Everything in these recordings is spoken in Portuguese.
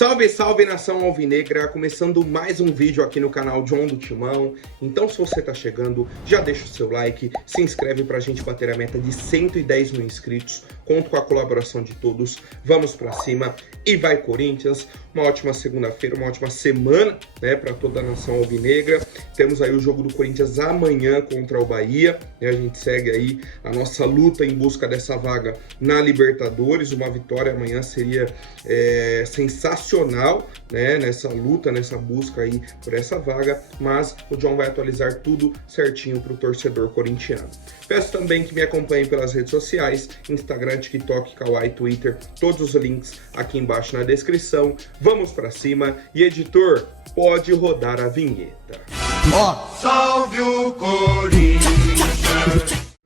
Salve, salve nação alvinegra, começando mais um vídeo aqui no canal John do Timão. Então se você tá chegando, já deixa o seu like, se inscreve pra gente bater a meta de 110 mil inscritos. Conto com a colaboração de todos, vamos pra cima e vai Corinthians. Uma ótima segunda-feira, uma ótima semana, né, pra toda a nação alvinegra. Temos aí o jogo do Corinthians amanhã contra o Bahia, né? A gente segue aí a nossa luta em busca dessa vaga na Libertadores. Uma vitória amanhã seria sensacional, né, nessa luta, nessa busca aí por essa vaga, mas o John vai atualizar tudo certinho para o torcedor corintiano. Peço também que me acompanhem pelas redes sociais, Instagram, TikTok, Kawaii, Twitter, todos os links aqui embaixo na descrição. Vamos para cima e editor, pode rodar a vinheta. Salve o Corinthians!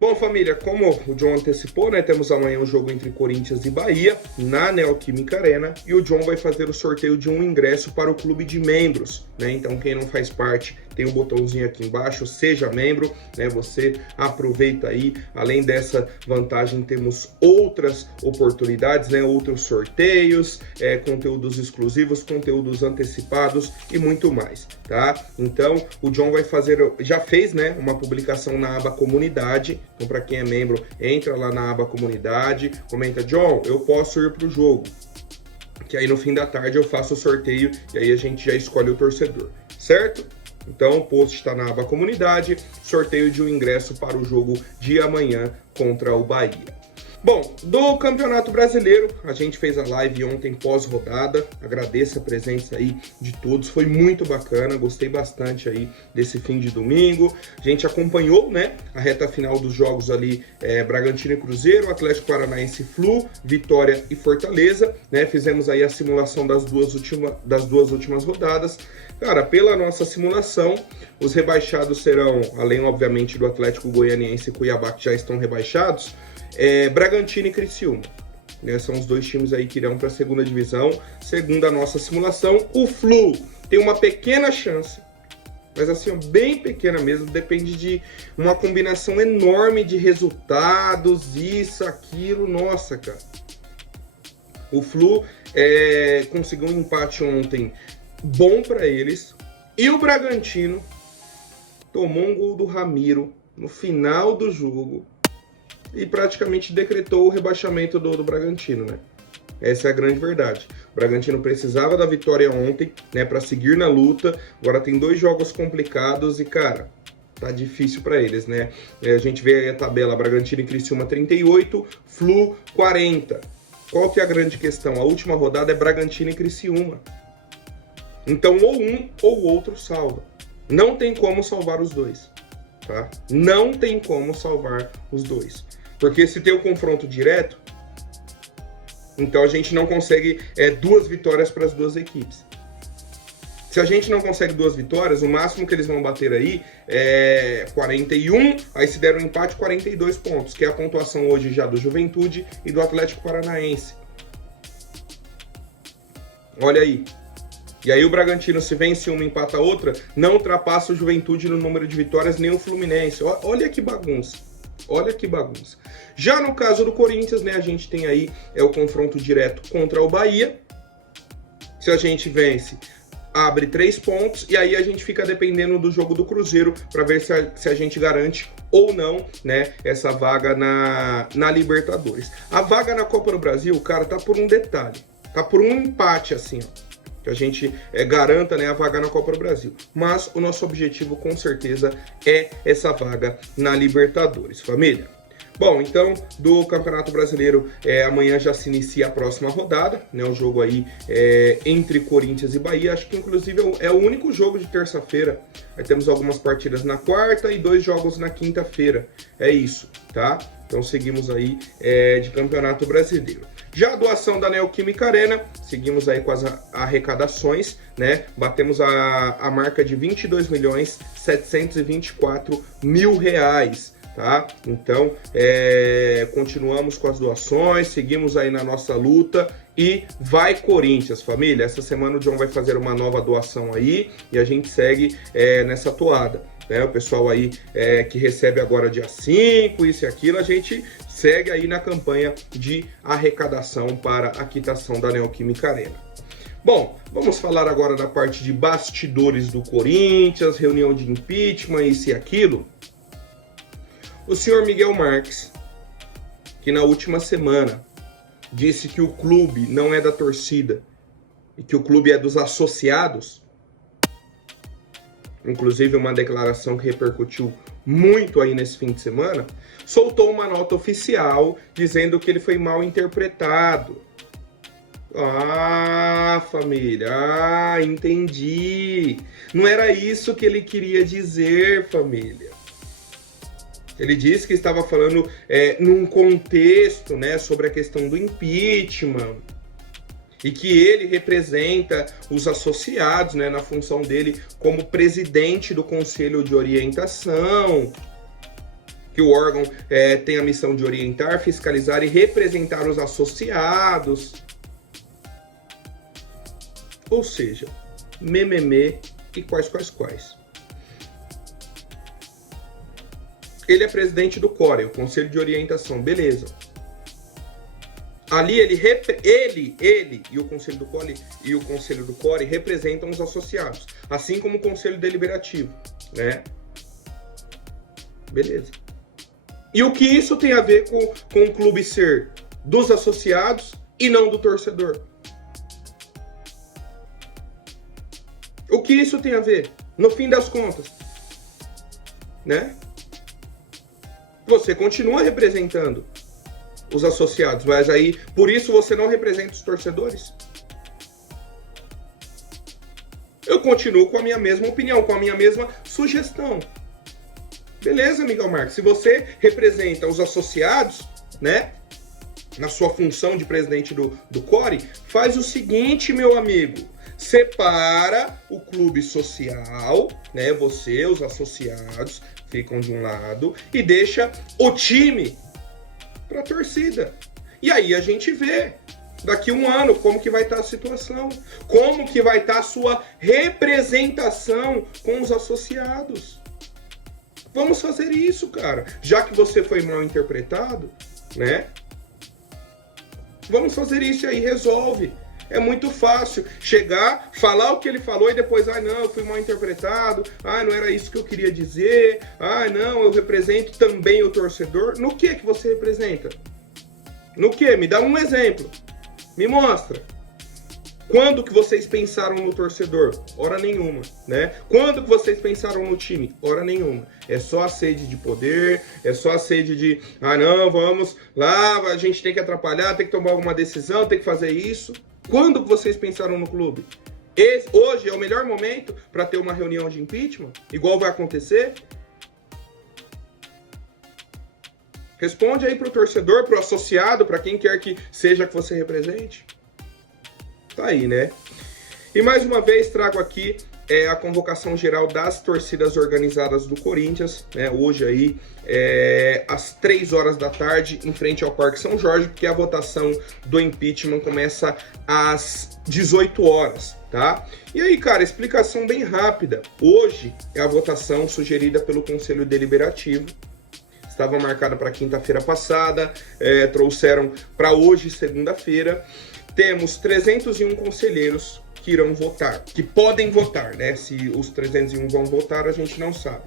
Bom, família, como o John antecipou, né, temos amanhã um jogo entre Corinthians e Bahia, na Neoquímica Arena, e o John vai fazer o sorteio de um ingresso para o clube de membros, né, então quem não faz parte, tem um botãozinho aqui embaixo, seja membro, né, você aproveita aí, além dessa vantagem, temos outras oportunidades, né, outros sorteios, conteúdos exclusivos, conteúdos antecipados e muito mais, tá? Então, o John vai fazer, já fez, né, uma publicação na aba comunidade. Então, para quem é membro, entra lá na aba comunidade, comenta: John, eu posso ir para o jogo, que aí no fim da tarde eu faço o sorteio e aí a gente já escolhe o torcedor, certo? Então o post está na aba comunidade, sorteio de um ingresso para o jogo de amanhã contra o Bahia. Bom, do Campeonato Brasileiro, a gente fez a live ontem pós-rodada, agradeço a presença aí de todos, foi muito bacana, gostei bastante aí desse fim de domingo. A gente acompanhou, né, a reta final dos jogos ali, Bragantino e Cruzeiro, Atlético Paranaense e Flu, Vitória e Fortaleza, né, fizemos aí a simulação das duas últimas rodadas. Cara, pela nossa simulação, os rebaixados serão, além obviamente do Atlético Goianiense e Cuiabá, que já estão rebaixados, Bragantino e Criciúma, né? São os dois times aí que irão para a segunda divisão, segundo a nossa simulação. O Flu tem uma pequena chance, mas assim, bem pequena mesmo, depende de uma combinação enorme de resultados, isso, aquilo, nossa, cara. O Flu conseguiu um empate ontem bom para eles, e o Bragantino tomou um gol do Ramiro no final do jogo e praticamente decretou o rebaixamento do Bragantino, né? Essa é a grande verdade. O Bragantino precisava da vitória ontem, né, para seguir na luta. Agora tem dois jogos complicados e, cara, tá difícil para eles, né? A gente vê aí a tabela: Bragantino e Criciúma 38, Flu 40. Qual que é a grande questão? A última rodada é Bragantino e Criciúma. Então ou um ou o outro salva. Não tem como salvar os dois, tá? Não tem como salvar os dois. Porque se tem o confronto direto, então a gente não consegue duas vitórias para as duas equipes. Se a gente não consegue duas vitórias, o máximo que eles vão bater aí é 41, aí se der um empate, 42 pontos, que é a pontuação hoje já do Juventude e do Atlético Paranaense. Olha aí. E aí o Bragantino, se vence uma e empata a outra, não ultrapassa o Juventude no número de vitórias, nem o Fluminense. Olha que bagunça. Olha que bagunça. Já no caso do Corinthians, né, a gente tem aí o confronto direto contra o Bahia. Se a gente vence, abre 3 pontos, e aí a gente fica dependendo do jogo do Cruzeiro para ver se a gente garante ou não, né, essa vaga na Libertadores. A vaga na Copa do Brasil, cara, tá por um detalhe, tá por um empate assim, ó, que a gente garanta, né, a vaga na Copa do Brasil. Mas o nosso objetivo, com certeza, é essa vaga na Libertadores, família. Bom, então, do Campeonato Brasileiro, amanhã já se inicia a próxima rodada, né, o jogo aí entre Corinthians e Bahia. Acho que, inclusive, é o único jogo de terça-feira. Aí temos algumas partidas na quarta e 2 jogos na quinta-feira. É isso, tá? Então, seguimos aí de Campeonato Brasileiro. Já a doação da Neoquímica Arena, seguimos aí com as arrecadações, né? Batemos a marca de R$22.724.000, tá? Então, continuamos com as doações, seguimos aí na nossa luta e vai Corinthians, família. Essa semana o John vai fazer uma nova doação aí e a gente segue nessa toada. Né? O pessoal aí que recebe agora dia 5, isso e aquilo, a gente segue aí na campanha de arrecadação para a quitação da Neoquímica Arena. Bom, vamos falar agora da parte de bastidores do Corinthians, reunião de impeachment, isso e aquilo. O senhor Miguel Marques, que na última semana disse que o clube não é da torcida e que o clube é dos associados, inclusive uma declaração que repercutiu muito aí nesse fim de semana, soltou uma nota oficial dizendo que ele foi mal interpretado. Ah, família, entendi. Não era isso que ele queria dizer, família. Ele disse que estava falando num contexto, né, sobre a questão do impeachment e que ele representa os associados, né, na função dele como presidente do Conselho de Orientação, que o órgão tem a missão de orientar, fiscalizar e representar os associados. Ou seja, mememê e quais. Ele é presidente do CORE, o Conselho de Orientação, beleza. Ali ele e o Conselho do CORE e o Conselho do CORE representam os associados, assim como o Conselho Deliberativo, né? Beleza. E o que isso tem a ver com o clube ser dos associados e não do torcedor? O que isso tem a ver? No fim das contas, né? Você continua representando os associados, mas aí, por isso você não representa os torcedores? Eu continuo com a minha mesma opinião, com a minha mesma sugestão. Beleza, Miguel Marques? Se você representa os associados, né, na sua função de presidente do CORE, faz o seguinte, meu amigo. Separa o clube social, né? Você, os associados, ficam de um lado e deixa o time para a torcida. E aí a gente vê daqui um ano como que vai estar a situação, como que vai estar a sua representação com os associados. Vamos fazer isso, cara. Já que você foi mal interpretado, né? Vamos fazer isso e aí resolve. É muito fácil chegar, falar o que ele falou e depois, não, eu fui mal interpretado, não era isso que eu queria dizer, não, eu represento também o torcedor. No que você representa? No que? Me dá um exemplo. Me mostra. Quando que vocês pensaram no torcedor? Hora nenhuma, né? Quando que vocês pensaram no time? Hora nenhuma. É só a sede de poder, é só a sede de, não, vamos lá, a gente tem que atrapalhar, tem que tomar alguma decisão, tem que fazer isso. Quando que vocês pensaram no clube? Hoje é o melhor momento para ter uma reunião de impeachment? Igual vai acontecer? Responde aí pro torcedor, pro associado, para quem quer que seja que você represente. Tá aí, né? E mais uma vez trago aqui a convocação geral das torcidas organizadas do Corinthians, né? Hoje aí, às 3 horas da tarde, em frente ao Parque São Jorge, porque a votação do impeachment começa às 18 horas, tá? E aí, cara, explicação bem rápida. Hoje é a votação sugerida pelo Conselho Deliberativo. Estava marcada para quinta-feira passada, trouxeram para hoje, segunda-feira. Temos 301 conselheiros que irão votar, que podem votar, né? Se os 301 vão votar, a gente não sabe.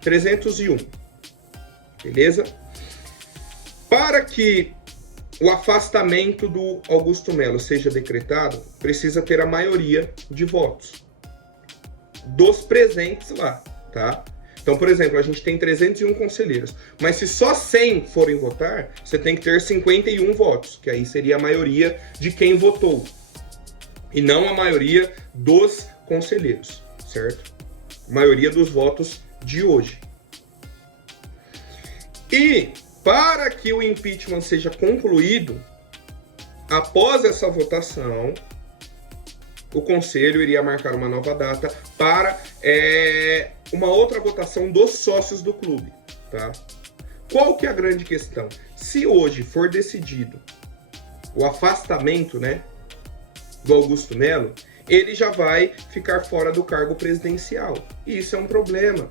301, beleza? Para que o afastamento do Augusto Melo seja decretado, precisa ter a maioria de votos dos presentes lá, tá? Então, por exemplo, a gente tem 301 conselheiros, mas se só 100 forem votar, você tem que ter 51 votos, que aí seria a maioria de quem votou, e não a maioria dos conselheiros, certo? A maioria dos votos de hoje. E para que o impeachment seja concluído, após essa votação, o Conselho iria marcar uma nova data para uma outra votação dos sócios do clube, tá? Qual que é a grande questão? Se hoje for decidido o afastamento, né, do Augusto Melo, ele já vai ficar fora do cargo presidencial. E isso é um problema.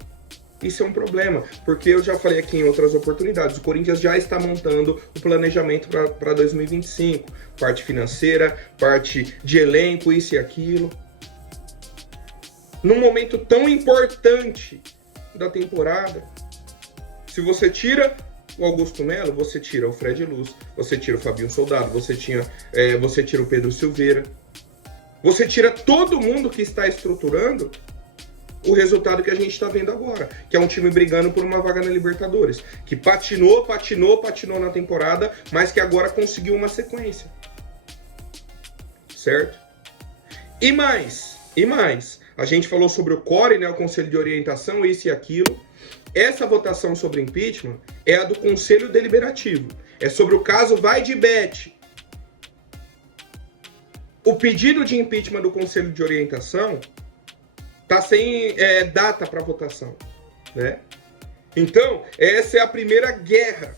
Isso é um problema, porque eu já falei aqui em outras oportunidades, o Corinthians já está montando o planejamento para 2025, parte financeira, parte de elenco, isso e aquilo. Num momento tão importante da temporada, se você tira o Augusto Melo, você tira o Fred Luz, você tira o Fabinho Soldado, você tira o Pedro Silveira, você tira todo mundo que está estruturando o resultado que a gente está vendo agora, que é um time brigando por uma vaga na Libertadores, que patinou na temporada, mas que agora conseguiu uma sequência. Certo? E mais, a gente falou sobre o CORE, né, o Conselho de Orientação, isso e aquilo. Essa votação sobre impeachment é a do Conselho Deliberativo. É sobre o caso Vai de Bet. O pedido de impeachment do Conselho de Orientação está sem data para votação, né? Então, essa é a primeira guerra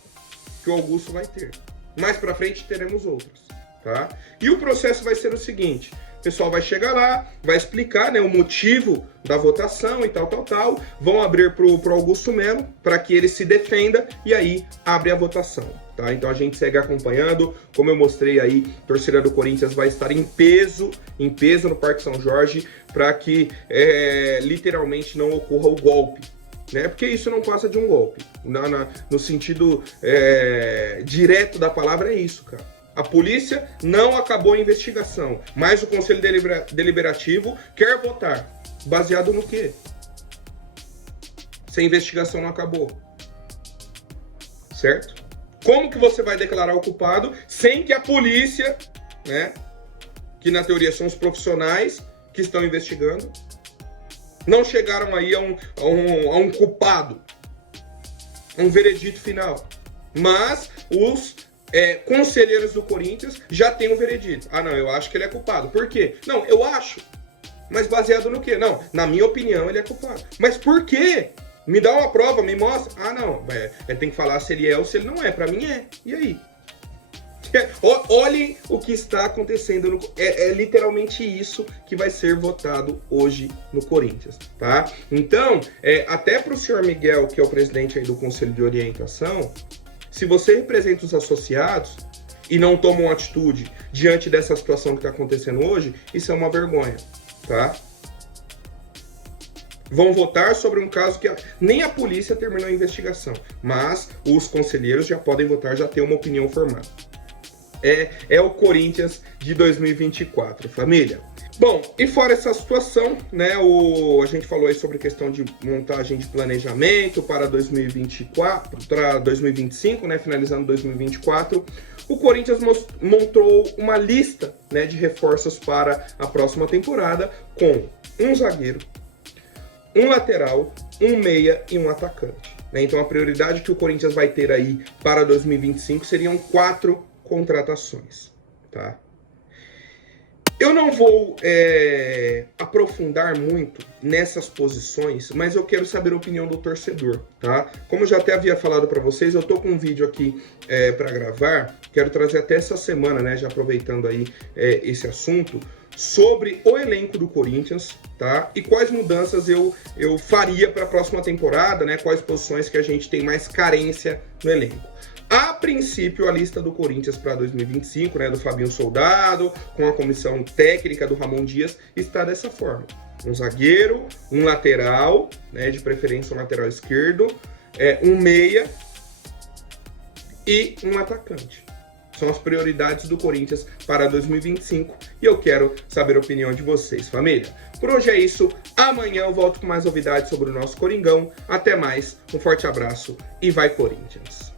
que o Augusto vai ter. Mais para frente teremos outras, tá? E o processo vai ser o seguinte: o pessoal vai chegar lá, vai explicar, né, o motivo da votação e tal. Vão abrir pro Augusto Melo para que ele se defenda e aí abre a votação, tá? Então a gente segue acompanhando. Como eu mostrei aí, a torcida do Corinthians vai estar em peso no Parque São Jorge para que literalmente não ocorra o golpe, né? Porque isso não passa de um golpe. No sentido direto da palavra é isso, cara. A polícia não acabou a investigação, mas o Conselho Deliberativo quer votar. Baseado no quê? Se a investigação não acabou. Certo? Como que você vai declarar o culpado sem que a polícia, né, que na teoria são os profissionais que estão investigando, não chegaram aí a um culpado, a um veredito final? Mas os conselheiros do Corinthians já têm um veredito. Ah, não, eu acho que ele é culpado. Por quê? Não, eu acho. Mas baseado no quê? Não, na minha opinião ele é culpado. Mas por quê? Me dá uma prova, me mostra. Ah, não, tem que falar se ele é ou se ele não é. Pra mim é. E aí? Olhem o que está acontecendo. É literalmente isso que vai ser votado hoje no Corinthians, tá? Então, até pro senhor Miguel, que é o presidente aí do Conselho de Orientação, se você representa os associados e não toma uma atitude diante dessa situação que está acontecendo hoje, isso é uma vergonha, tá? Vão votar sobre um caso que nem a polícia terminou a investigação, mas os conselheiros já podem votar, já ter uma opinião formada. É o Corinthians de 2024, família. Bom, e fora essa situação, né, a gente falou aí sobre a questão de montagem de planejamento para 2024, para 2025, né, finalizando 2024, o Corinthians montou uma lista, né, de reforços para a próxima temporada com um zagueiro, um lateral, um meia e um atacante, né? Então a prioridade que o Corinthians vai ter aí para 2025 seriam 4 contratações, tá? Eu não vou aprofundar muito nessas posições, mas eu quero saber a opinião do torcedor, tá? Como eu já até havia falado para vocês, eu tô com um vídeo aqui para gravar, quero trazer até essa semana, né, já aproveitando aí esse assunto, sobre o elenco do Corinthians, tá? E quais mudanças eu faria para a próxima temporada, né? Quais posições que a gente tem mais carência no elenco. A princípio, a lista do Corinthians para 2025, né, do Fabinho Soldado, com a comissão técnica do Ramon Dias, está dessa forma. Um zagueiro, um lateral, né, de preferência um lateral esquerdo, um meia e um atacante. São as prioridades do Corinthians para 2025 e eu quero saber a opinião de vocês, família. Por hoje é isso. Amanhã eu volto com mais novidades sobre o nosso Coringão. Até mais, um forte abraço e vai Corinthians!